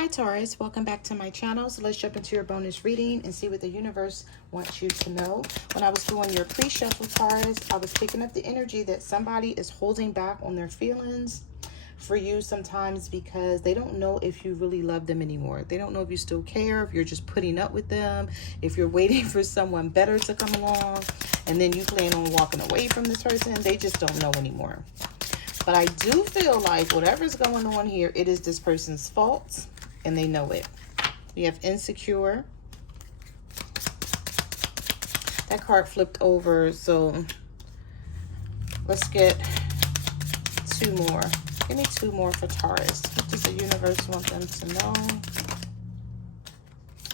Hi Taurus, welcome back to my channel. So let's jump into your bonus reading and see what the universe wants you to know. When I was doing your pre-shuffle, Taurus, I was picking up the energy that somebody is holding back on their feelings for you sometimes because they don't know if you really love them anymore. They don't know if you still care, if you're just putting up with them, if you're waiting for someone better to come along, and then you plan on walking away from this person. They just don't know anymore. But I do feel like whatever's going on here, it is this person's fault, and they know it. We have insecure. That card flipped over, so let's get two more. Give me two more for Taurus. What does the universe want them to know?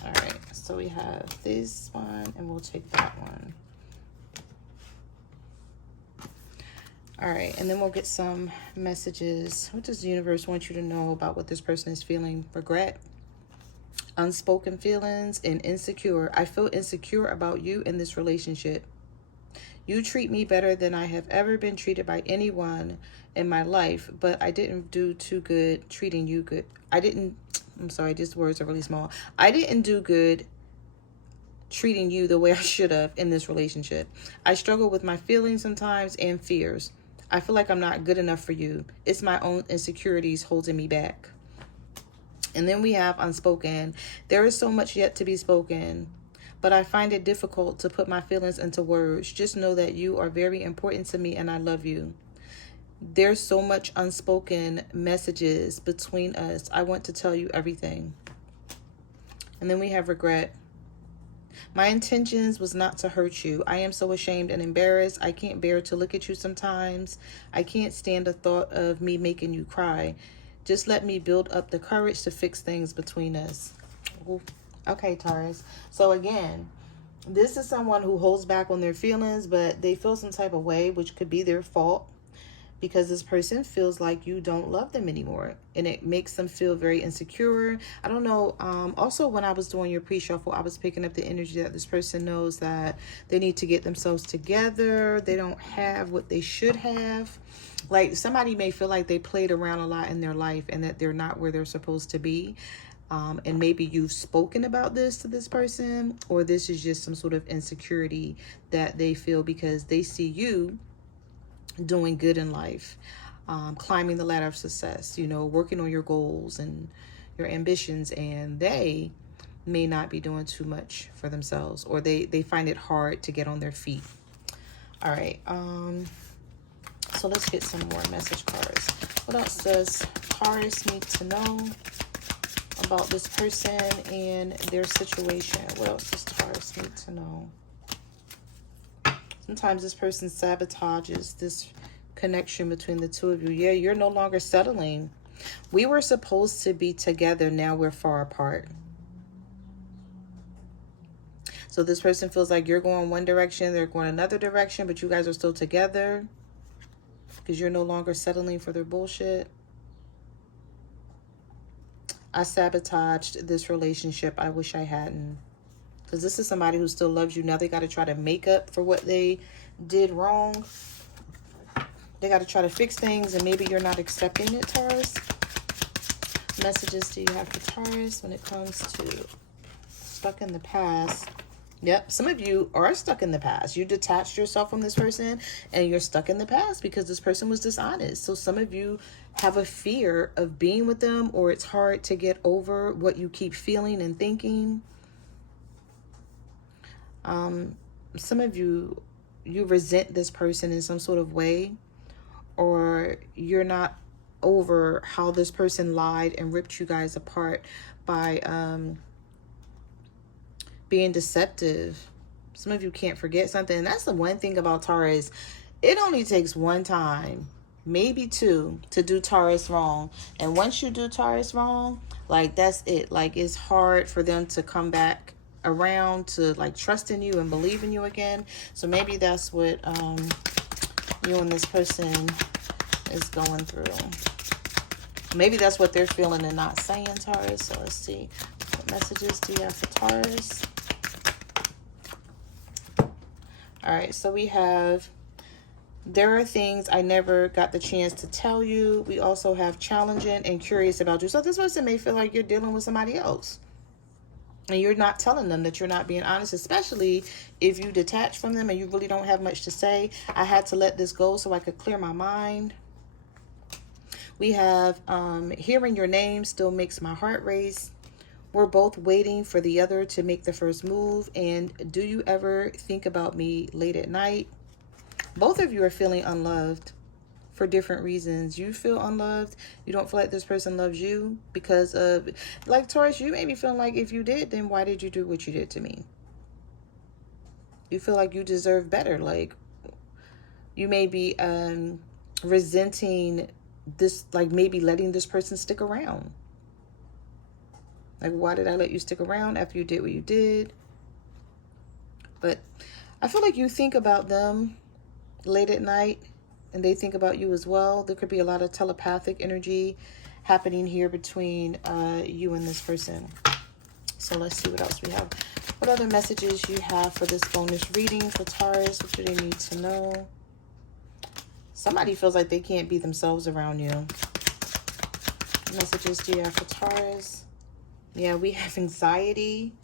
All right, so we have this one, and we'll take that one. All right, and then we'll get some messages. What does the universe want you to know about what this person is feeling? Regret, unspoken feelings, and insecure. I feel insecure about you in this relationship. You treat me better than I have ever been treated by anyone in my life, but I didn't do too good treating you good. I'm sorry, these words are really small. I didn't do good treating you the way I should have in this relationship. I struggle with my feelings sometimes and fears. I feel like I'm not good enough for you. It's my own insecurities holding me back. And then we have unspoken. There is so much yet to be spoken, but I find it difficult to put my feelings into words. Just know that you are very important to me and I love you. There's so much unspoken messages between us. I want to tell you everything. And then we have regret. My intentions was not to hurt you. I am so ashamed and embarrassed. I can't bear to look at you sometimes. I can't stand the thought of me making you cry. Just let me build up the courage to fix things between us. Ooh. Okay, Taurus. So again, this is someone who holds back on their feelings, but they feel some type of way, which could be their fault, because this person feels like you don't love them anymore, and it makes them feel very insecure. I don't know. Also, when I was doing your pre-shuffle, I was picking up the energy that this person knows that they need to get themselves together. They don't have what they should have. Like, somebody may feel like they played around a lot in their life and that they're not where they're supposed to be. And maybe you've spoken about this to this person, or this is just some sort of insecurity that they feel because they see you doing good in life, climbing the ladder of success, you know, working on your goals and your ambitions, and they may not be doing too much for themselves, or they find it hard to get on their feet. All right, so let's get some more message cards. What else does Taurus need to know about this person and their situation? What else does Taurus need to know? Sometimes this person sabotages this connection between the two of you. Yeah, you're no longer settling. We were supposed to be together. Now we're far apart. So this person feels like you're going one direction, they're going another direction, but you guys are still together because you're no longer settling for their bullshit. I sabotaged this relationship. I wish I hadn't. Because this is somebody who still loves you. Now they got to try to make up for what they did wrong. They got to try to fix things, and maybe you're not accepting it, Taurus. Messages do you have for Taurus when it comes to stuck in the past? Yep, some of you are stuck in the past. You detached yourself from this person, and you're stuck in the past because this person was dishonest. So some of you have a fear of being with them, or it's hard to get over what you keep feeling and thinking. Some of you resent this person in some sort of way, or you're not over how this person lied and ripped you guys apart by being deceptive. Some of you can't forget something. And that's the one thing about Taurus. It only takes one time, maybe two, to do Taurus wrong. And once you do Taurus wrong, like, that's it. Like, it's hard for them to come back around to, like, trust in you and believe in you again. So maybe that's what you and this person is going through. Maybe that's what they're feeling and not saying, Taurus. So let's see. What messages do you have for Taurus? All right, so we have There are things I never got the chance to tell you. We also have challenging and curious about you. So this person may feel like you're dealing with somebody else. And you're not telling them, that you're not being honest, especially if you detach from them and you really don't have much to say. I had to let this go so I could clear my mind. We have hearing your name still makes my heart race. We're both waiting for the other to make the first move. And do you ever think about me late at night? Both of you are feeling unloved for different reasons. You feel unloved. You don't feel like this person loves you because of, like Taurus, you may be feeling like if you did, then why did you do what you did to me? You feel like you deserve better. Like you may be resenting this, like maybe letting this person stick around. Like, why did I let you stick around after you did what you did? But I feel like you think about them late at night and they think about you as well. There could be a lot of telepathic energy happening here between you and this person. So let's see what else we have. What other messages you have for this bonus reading for Taurus? What do they need to know? Somebody feels like they can't be themselves around you. What messages do you have for Taurus? Yeah, we have anxiety.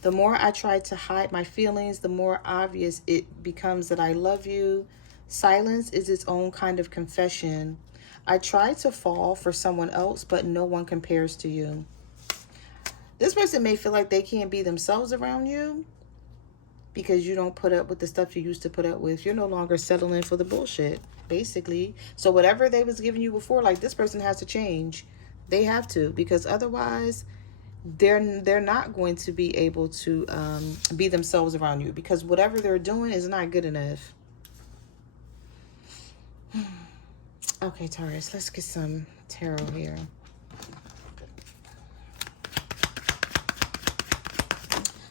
The more I try to hide my feelings, the more obvious it becomes that I love you. Silence is its own kind of confession. I try to fall for someone else, but no one compares to you. This person may feel like they can't be themselves around you because you don't put up with the stuff you used to put up with. You're no longer settling for the bullshit, basically. So whatever they was giving you before, like this person has to change. They have to, because otherwise they're not going to be able to be themselves around you, because whatever they're doing is not good enough. Okay, Taurus, let's get some tarot here.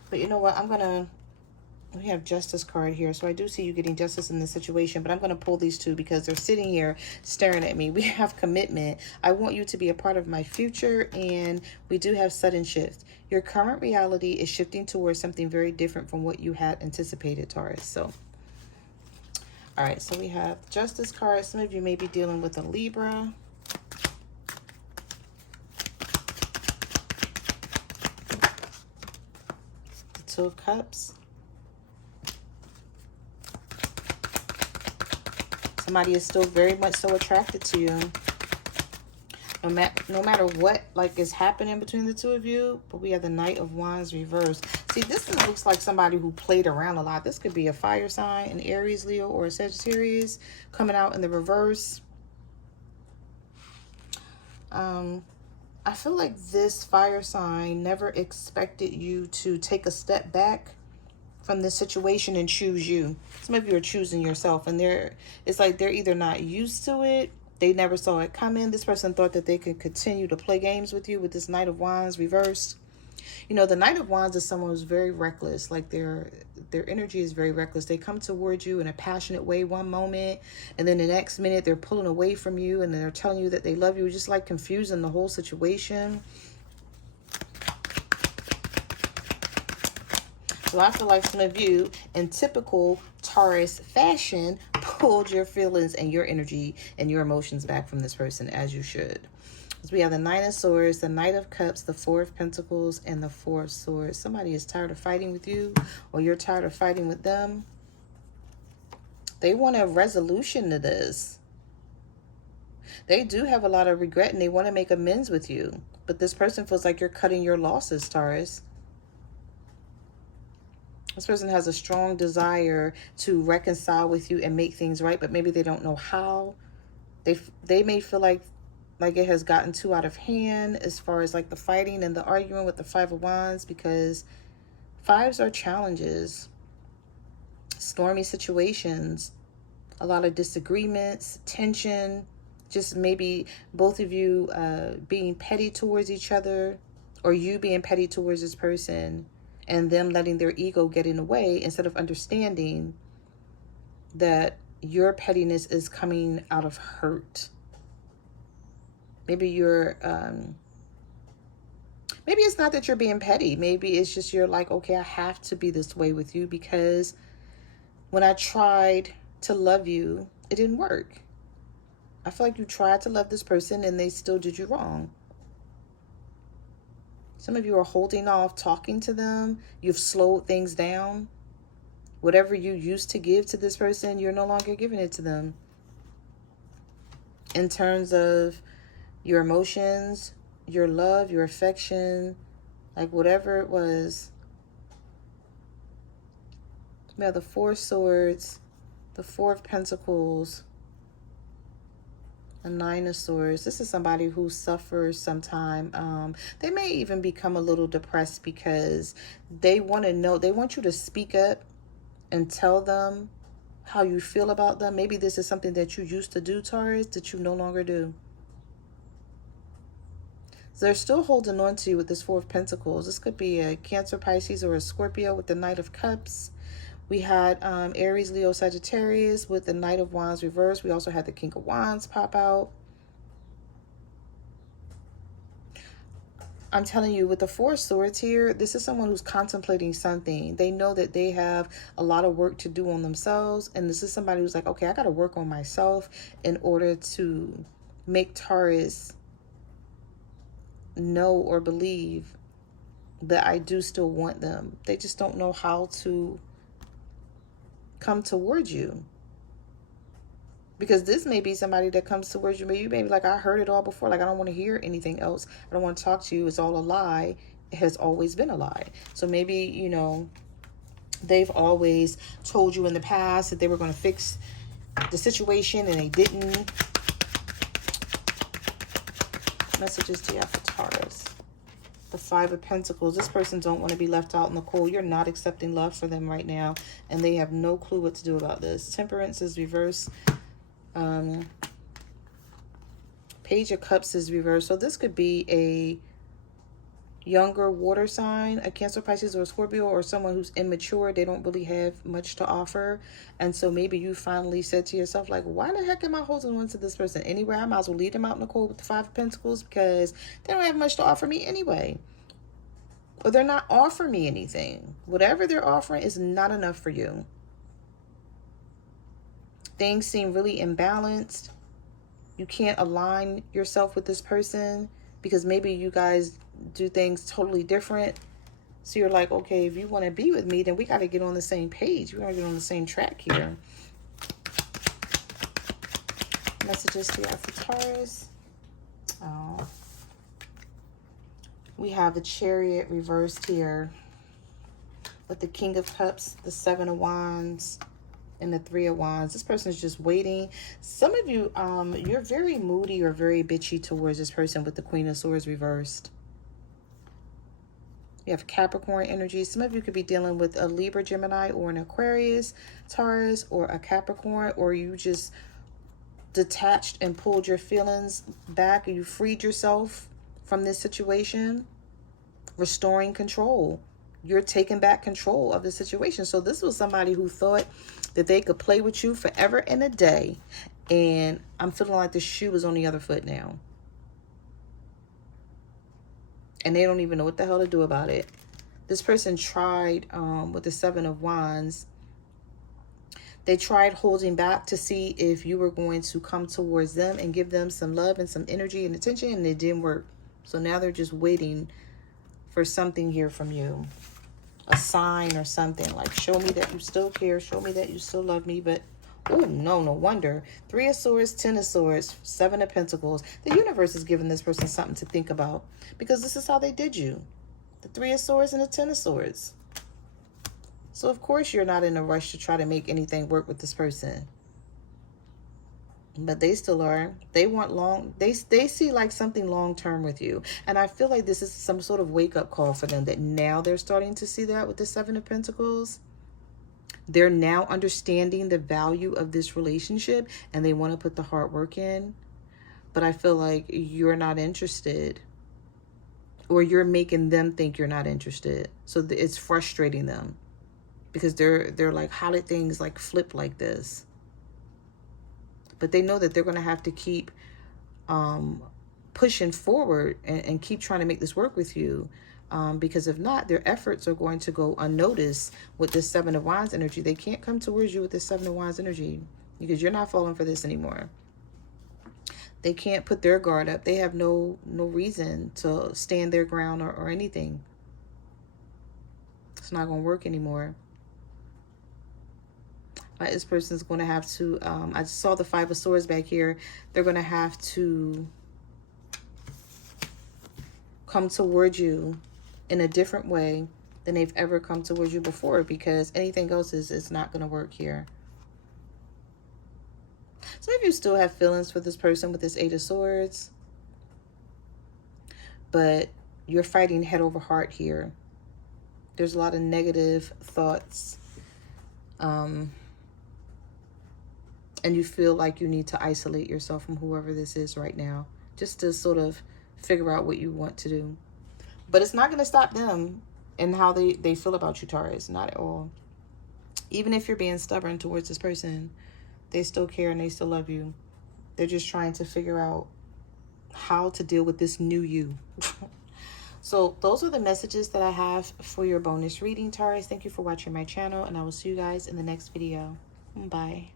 But you know what? We have Justice card here. So I do see you getting justice in this situation, but I'm going to pull these two because they're sitting here staring at me. We have commitment. I want you to be a part of my future. And we do have sudden shift. Your current reality is shifting towards something very different from what you had anticipated, Taurus. So, all right. So we have Justice card. Some of you may be dealing with a Libra. The Two of Cups. Somebody is still very much so attracted to you. No matter what is happening between the two of you. But we have the Knight of Wands reversed. See, looks like somebody who played around a lot. This could be a fire sign, an Aries, Leo, or a Sagittarius coming out in the reverse. I feel like this fire sign never expected you to take a step back from this situation and choose you. Some of you are choosing yourself, and it's like they're either not used to it, they never saw it coming. This person thought that they could continue to play games with you with this Knight of Wands reversed. You know, the Knight of Wands is someone who's very reckless. Like their energy is very reckless. They come towards you in a passionate way one moment, and then the next minute they're pulling away from you and they're telling you that they love you, just like confusing the whole situation. So I feel like some of you, in typical Taurus fashion, pulled your feelings and your energy and your emotions back from this person, as you should. So we have the Nine of Swords, the Knight of Cups, the Four of Pentacles, and the Four of Swords. Somebody is tired of fighting with you, or you're tired of fighting with them. They want a resolution to this. They do have a lot of regret, and they want to make amends with you. But this person feels like you're cutting your losses, Taurus. This person has a strong desire to reconcile with you and make things right, but maybe they don't know how. They may feel like it has gotten too out of hand as far as like the fighting and the arguing with the Five of Wands, because fives are challenges, stormy situations, a lot of disagreements, tension, just maybe both of you being petty towards each other, or you being petty towards this person, and them letting their ego get in the way instead of understanding that your pettiness is coming out of hurt. Maybe maybe it's not that you're being petty. Maybe it's just you're like, okay, I have to be this way with you because When I tried to love you, it didn't work. I feel like you tried to love this person and they still did you wrong. Some of you are holding off talking to them. You've slowed things down. Whatever you used to give to this person, you're no longer giving it to them. In terms of your emotions, your love, your affection, like whatever it was. We have the Four of Swords, the Four of Pentacles, a Nine of Swords. This is somebody who suffers sometime. They may even become a little depressed because they want to know, they want you to speak up and tell them how you feel about them. Maybe this is something that you used to do, Taurus, that you no longer do. So they're still holding on to you with this Four of Pentacles. This could be a Cancer, Pisces, or a Scorpio with the Knight of Cups. We had Aries, Leo, Sagittarius with the Knight of Wands reversed. We also had the King of Wands pop out. I'm telling you, with the Four of Swords here, this is someone who's contemplating something. They know that they have a lot of work to do on themselves. And this is somebody who's like, okay, I got to work on myself in order to make Taurus know or believe that I do still want them. They just don't know how to come towards you. Because this may be somebody that comes towards you, but you may be like, I heard it all before. Like, I don't want to hear anything else. I don't want to talk to you. It's all a lie. It has always been a lie. So maybe, you know, they've always told you in the past that they were going to fix the situation and they didn't. Messages to you for Taurus. The Five of Pentacles. This person don't want to be left out in the cold. You're not accepting love for them right now. And they have no clue what to do about this. Temperance is reversed. Page of Cups is reversed. So this could be a younger water sign, a Cancer, Pisces, or a Scorpio, or someone who's immature. They don't really have much to offer. And so maybe you finally said to yourself, like, why the heck am I holding on to this person anyway? I might as well leave them out in the cold with the Five of Pentacles because they don't have much to offer me anyway. Or they're not offering me anything. Whatever they're offering is not enough for you. Things seem really imbalanced. You can't align yourself with this person because maybe you guys do things totally different. So you're like, okay, if you want to be with me, then we got to get on the same page. We got to get on the same track here. Messages to you for Taurus. Oh. We have the Chariot reversed here with the King of Cups, the Seven of Wands, and the Three of Wands. This person is just waiting. Some of you, you're very moody or very bitchy towards this person with the Queen of Swords reversed. You have Capricorn energy. Some of you could be dealing with a Libra, Gemini, or an Aquarius, Taurus, or a Capricorn, or you just detached and pulled your feelings back, and you freed yourself from this situation, restoring control. You're taking back control of the situation. So this was somebody who thought that they could play with you forever and a day. And I'm feeling like the shoe is on the other foot now. And they don't even know what the hell to do about it. This person tried with the Seven of Wands. They tried holding back to see if you were going to come towards them and give them some love and some energy and attention, and it didn't work. So now they're just waiting for something here from you. A sign or something, like show me that you still care, show me that you still love me. But oh no wonder. Three of Swords, Ten of Swords, Seven of Pentacles. The universe is giving this person something to think about because this is how they did you. The Three of Swords and the Ten of Swords. So of course you're not in a rush to try to make anything work with this person. But they still are. They want they see like something long term with you. And I feel like this is some sort of wake up call for them, that now they're starting to see that with the Seven of Pentacles. They're now understanding the value of this relationship and they want to put the hard work in. But I feel like you're not interested, or you're making them think you're not interested. So it's frustrating them because they're like, how did things like flip like this? But they know that they're going to have to keep pushing forward and keep trying to make this work with you. Because if not, their efforts are going to go unnoticed with this Seven of Wands energy. They can't come towards you with this Seven of Wands energy because you're not falling for this anymore. They can't put their guard up. They have no reason to stand their ground or anything. It's not going to work anymore. This person's going to have to, I just saw the Five of Swords back here. They're going to have to come towards you in a different way than they've ever come towards you before, because anything else is not going to work here. Some of you still have feelings for this person with this Eight of Swords, but you're fighting head over heart here. There's a lot of negative thoughts, and you feel like you need to isolate yourself from whoever this is right now, just to sort of figure out what you want to do. But it's not going to stop them and how they feel about you, Taurus. Not at all. Even if you're being stubborn towards this person, they still care and they still love you. They're just trying to figure out how to deal with this new you. So those are the messages that I have for your bonus reading, Taurus. Thank you for watching my channel, and I will see you guys in the next video. Bye.